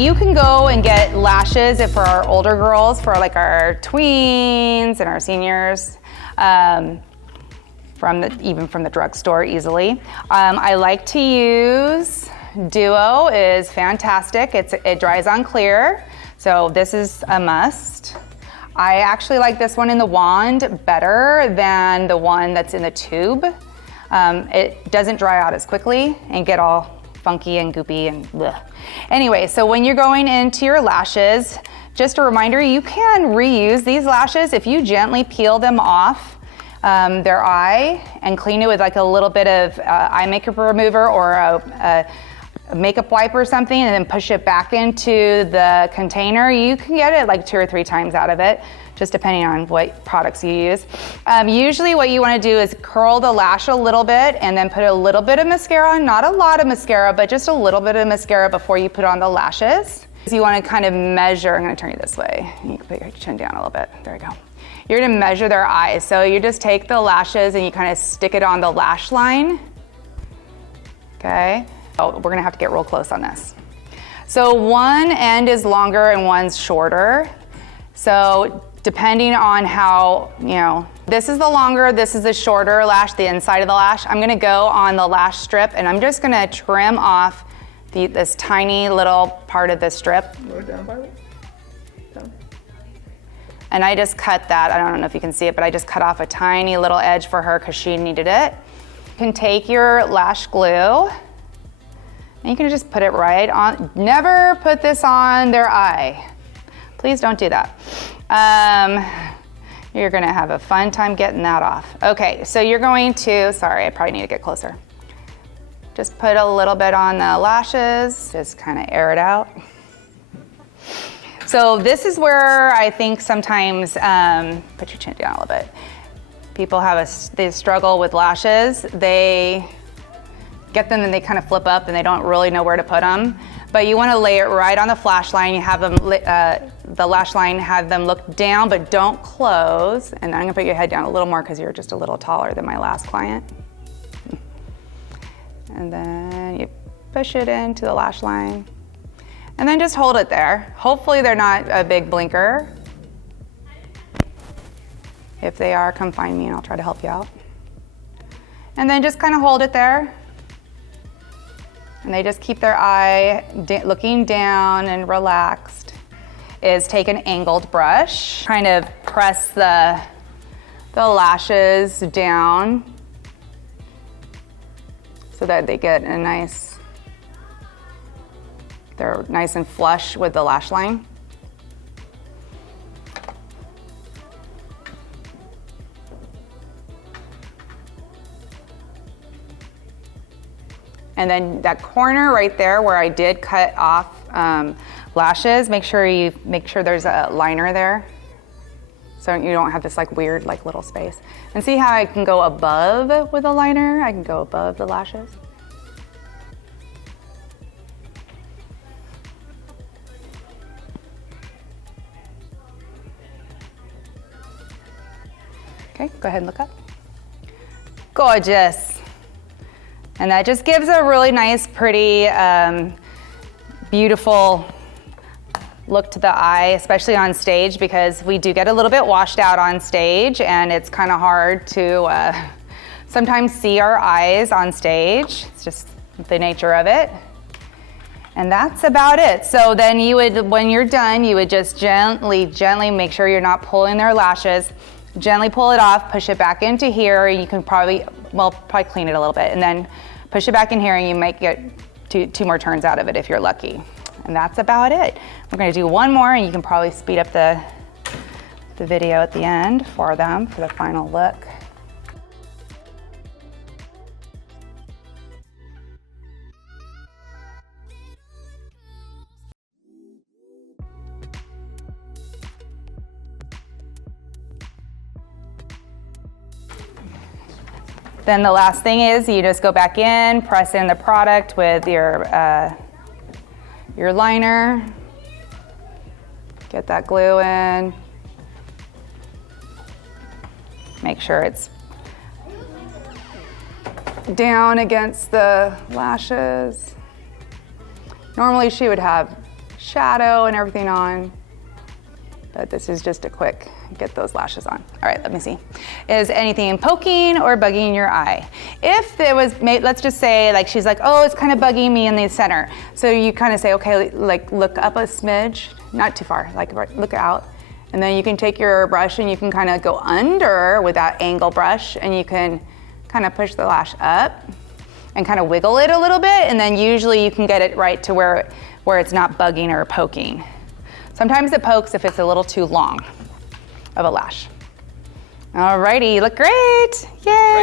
You can go and get lashes if for our older girls, for like our tweens and our seniors, even from the drugstore easily. I like to use Duo, is fantastic. It dries on clear, so this is a must. I actually like this one in the wand better than the one that's in the tube. It doesn't dry out as quickly and get all funky and goopy and bleh. Anyway, so when you're going into your lashes, just a reminder, you can reuse these lashes if you gently peel them off their eye and clean it with like a little bit of eye makeup remover or a makeup wipe or something, and then push it back into the container. You can get it like 2 or 3 times out of it, just depending on what products you use. Usually what you want to do is curl the lash a little bit and then put a little bit of mascara, not a lot of mascara, but just a little bit of mascara before you put on the lashes. So you want to kind of measure. I'm going to turn you this way. You can put your chin down a little bit. There we go. You're going to measure their eyes. So you just take the lashes and you kind of stick it on the lash line. Okay. Oh, we're gonna have to get real close on this. So one end is longer and one's shorter. So depending on how, this is the longer, this is the shorter lash, the inside of the lash. I'm gonna go on the lash strip and I'm just gonna trim off this tiny little part of the strip. Lower down, Violet. Down. And I just cut that. I don't know if you can see it, but I just cut off a tiny little edge for her because she needed it. You can take your lash glue and you can just put it right on. Never put this on their eye. Please don't do that. You're gonna have a fun time getting that off. Okay, so you're going to, sorry, I probably need to get closer. Just put a little bit on the lashes, just kind of air it out. So this is where I think sometimes, put your chin down a little bit. People they struggle with lashes. They get them and they kind of flip up and they don't really know where to put them. But you want to lay it right on the flash line. You have them, the lash line, have them look down but don't close. And I'm gonna put your head down a little more because you're just a little taller than my last client. And then you push it into the lash line. And then just hold it there. Hopefully they're not a big blinker. If they are, come find me and I'll try to help you out. And then just kind of hold it there. And they just keep their eye looking down and relaxed. Is take an angled brush, kind of press the lashes down so that they get they're nice and flush with the lash line. And then that corner right there where I did cut off lashes, make sure there's a liner there, so you don't have this like weird like little space. And see how I can go above with a liner? I can go above the lashes. Okay, go ahead and look up. Gorgeous. And that just gives a really nice, pretty, beautiful look to the eye, especially on stage, because we do get a little bit washed out on stage and it's kind of hard to sometimes see our eyes on stage. It's just the nature of it. And that's about it. So then you would, when you're done, you would just gently make sure you're not pulling their lashes. Gently pull it off, push it back into here. You can probably clean it a little bit and then push it back in here and you might get two more turns out of it if you're lucky. And that's about it. We're gonna do one more and you can probably speed up the video at the end for them for the final look. Then the last thing is you just go back in, press in the product with your liner, get that glue in, make sure it's down against the lashes. Normally she shadow and everything on. But this is just a quick get those lashes on. All right, let me see. Is anything poking or bugging your eye? If there was, let's just say like she's like, oh, it's kind of bugging me in the center. So you kind of say, okay, like look up a smidge, not too far, like look out. And then you can take your brush and you can kind of go under with that angle brush and you can kind of push the lash up and kind of wiggle it a little bit. And then usually you can get it right to where it's not bugging or poking. Sometimes it pokes if it's a little too long of a lash. Alrighty, you look great. Yay!